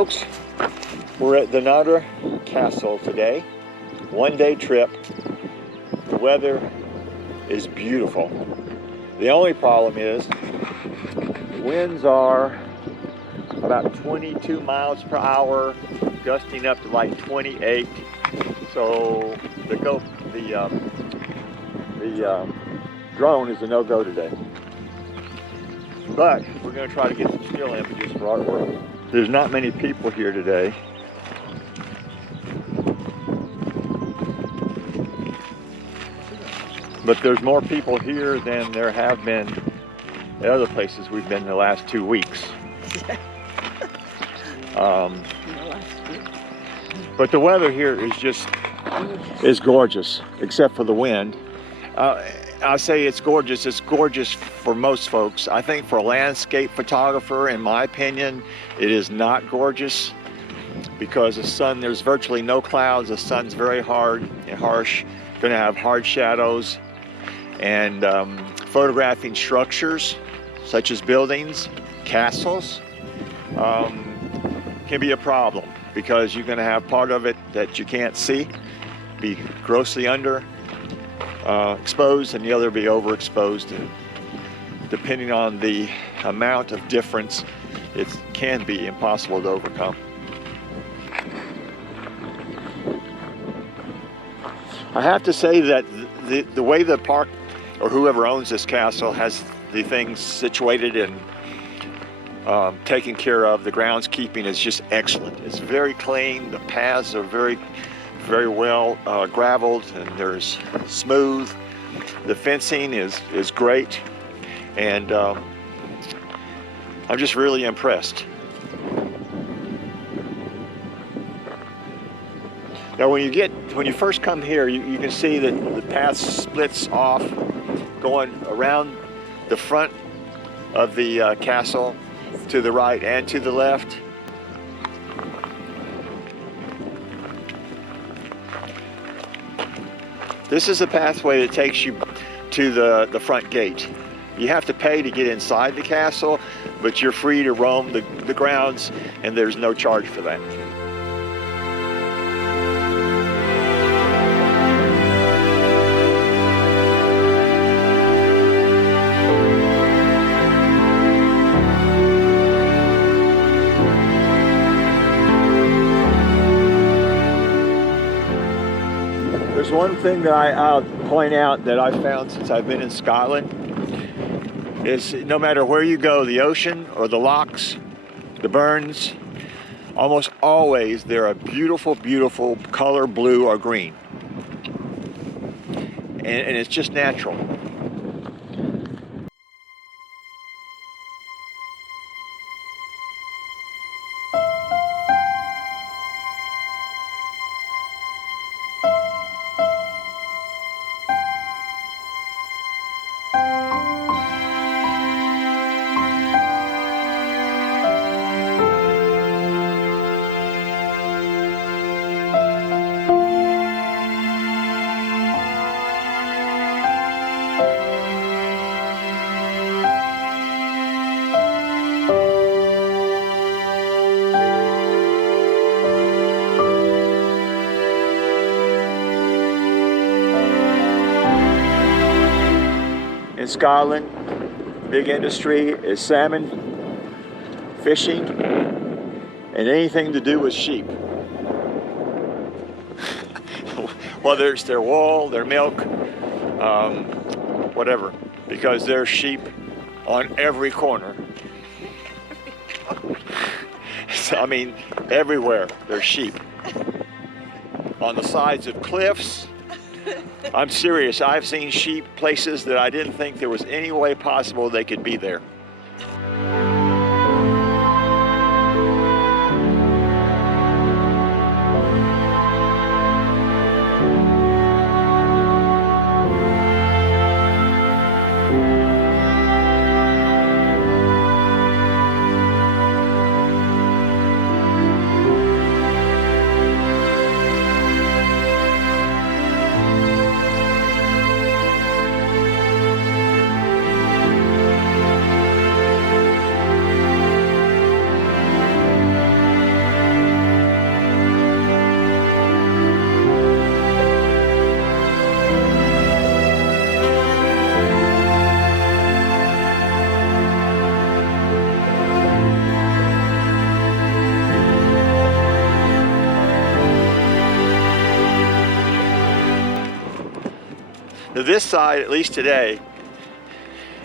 folks, we're at Dunnottar Castle today. One-day trip. The weather is beautiful. The only problem is the winds are about 22 miles per hour, gusting up to like 28. So the drone is a no-go today. But we're going to try to get some still images for artwork. There's not many people here today. But there's more people here than there have been at other places we've been the last 2 weeks. But the weather here is gorgeous, except for the wind. I say it's gorgeous. It's gorgeous for most folks. I think for a landscape photographer, in my opinion, it is not gorgeous because the sun, there's virtually no clouds. The sun's very hard and harsh. Going to have hard shadows, and photographing structures such as buildings, castles, can be a problem because you're going to have part of it that you can't see, be grossly exposed, and the other be overexposed. And depending on the amount of difference, it can be impossible to overcome. I have to say that the way the park, or whoever owns this castle, has the things situated and taken care of, the groundskeeping is just excellent. It's very clean. The paths are very well graveled, and there's smooth. The fencing is great, and I'm just really impressed. Now when you first come here, you can see that the path splits off going around the front of the castle to the right and to the left. This is a pathway that takes you to the front gate. You have to pay to get inside the castle, but you're free to roam the grounds, and there's no charge for that. There's one thing that I'll point out that I've found since I've been in Scotland is no matter where you go, the ocean or the lochs, the burns, almost always they're a beautiful, beautiful color, blue or green. And it's just natural. In Scotland, big industry is salmon, fishing, and anything to do with sheep. Whether it's their wool, their milk, whatever, because there's sheep on every corner. So, I mean, everywhere there's sheep. On the sides of cliffs. I'm serious, I've seen sheep places that I didn't think there was any way possible they could be there. Now this side, at least today,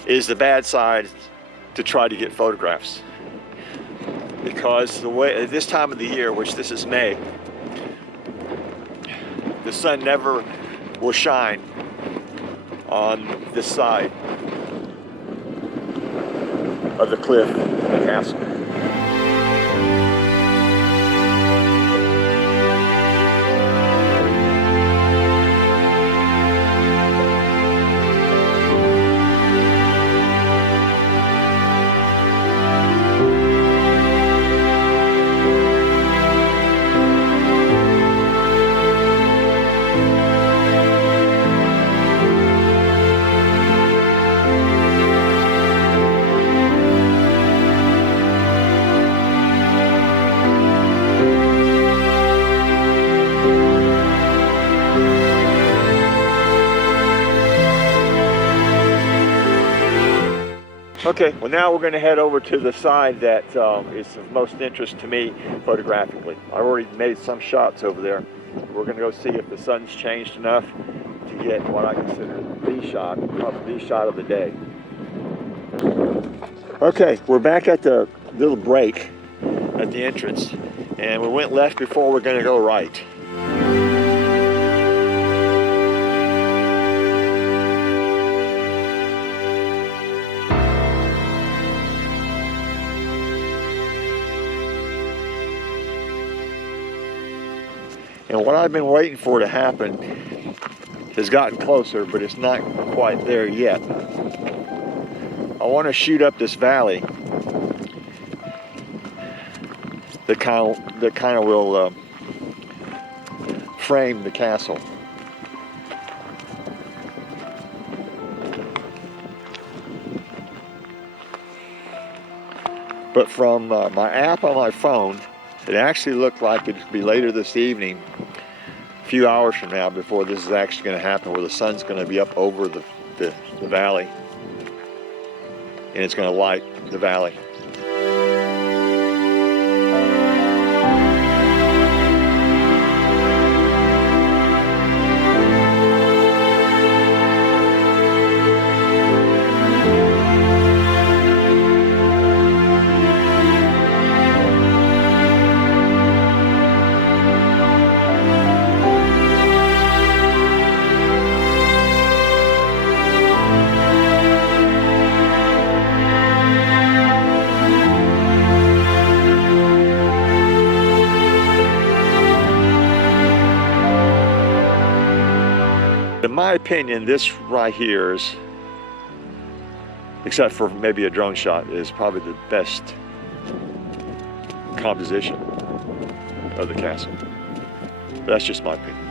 is the bad side to try to get photographs. Because the way, at this time of the year, which this is May, the sun never will shine on this side of the cliff, the castle. Okay, well now we're going to head over to the side that is of most interest to me photographically. I already made some shots over there. We're going to go see if the sun's changed enough to get what I consider the shot, probably the shot of the day. Okay, we're back at the little break at the entrance, and we went left before, we're going to go right. And what I've been waiting for to happen has gotten closer, but it's not quite there yet. I want to shoot up this valley that kind of will frame the castle. But from my app on my phone, it actually looked like it could be later this evening, a few hours from now, before this is actually going to happen, where the sun's going to be up over the valley, and it's going to light the valley. In my opinion, this right here is, except for maybe a drone shot, is probably the best composition of the castle. That's just my opinion.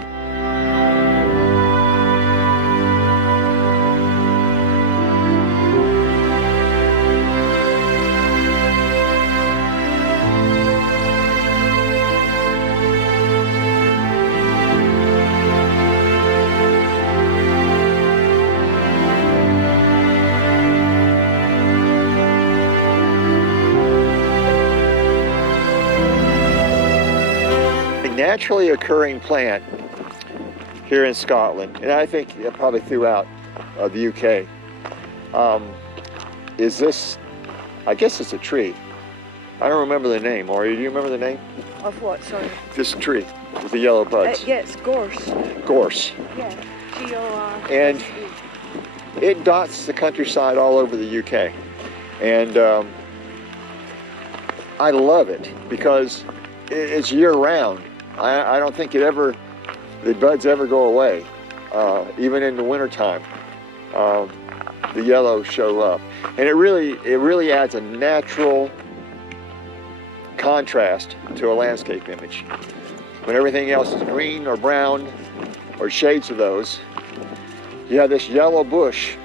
Naturally occurring plant here in Scotland, and I think probably throughout the UK, is this, I guess it's a tree. I don't remember the name. Ori, do you remember the name? Of what, sorry? This tree with the yellow buds. Yeah, it's gorse. Gorse. Yeah, G-O-R. And it dots the countryside all over the UK. And I love it because it's year-round. I don't think the buds ever go away. Even in the wintertime, the yellows show up. And it really adds a natural contrast to a landscape image. When everything else is green or brown or shades of those, you have this yellow bush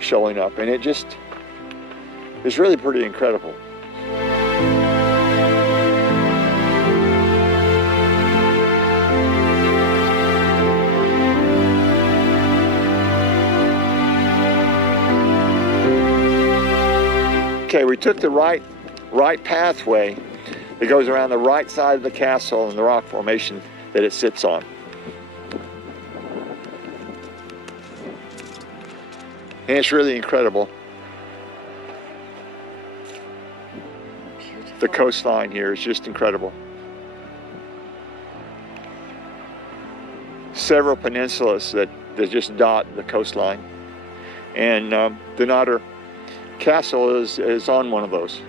showing up, and it's really pretty incredible. Okay, we took the right pathway that goes around the right side of the castle and the rock formation that it sits on. And it's really incredible. Beautiful. The coastline here is just incredible. Several peninsulas that just dot the coastline. And Dunnottar Castle is on one of those.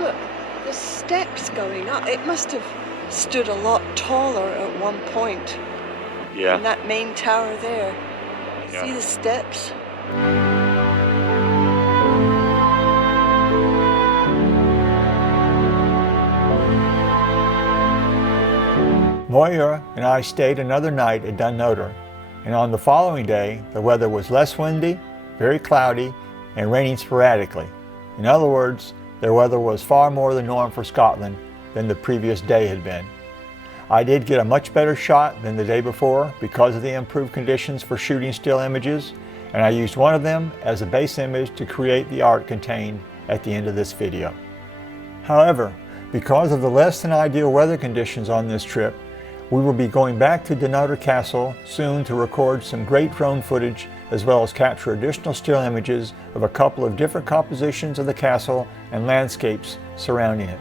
Look, the steps going up. It must have stood a lot taller at one point. Yeah. In that main tower there. Yeah. See the steps? Moira and I stayed another night at Dunnottar, and on the following day the weather was less windy, very cloudy, and raining sporadically. In other words, the weather was far more the norm for Scotland than the previous day had been. I did get a much better shot than the day before because of the improved conditions for shooting still images, and I used one of them as a base image to create the art contained at the end of this video. However, because of the less than ideal weather conditions on this trip, we will be going back to Dunnottar Castle soon to record some great drone footage as well as capture additional still images of a couple of different compositions of the castle and landscapes surrounding it.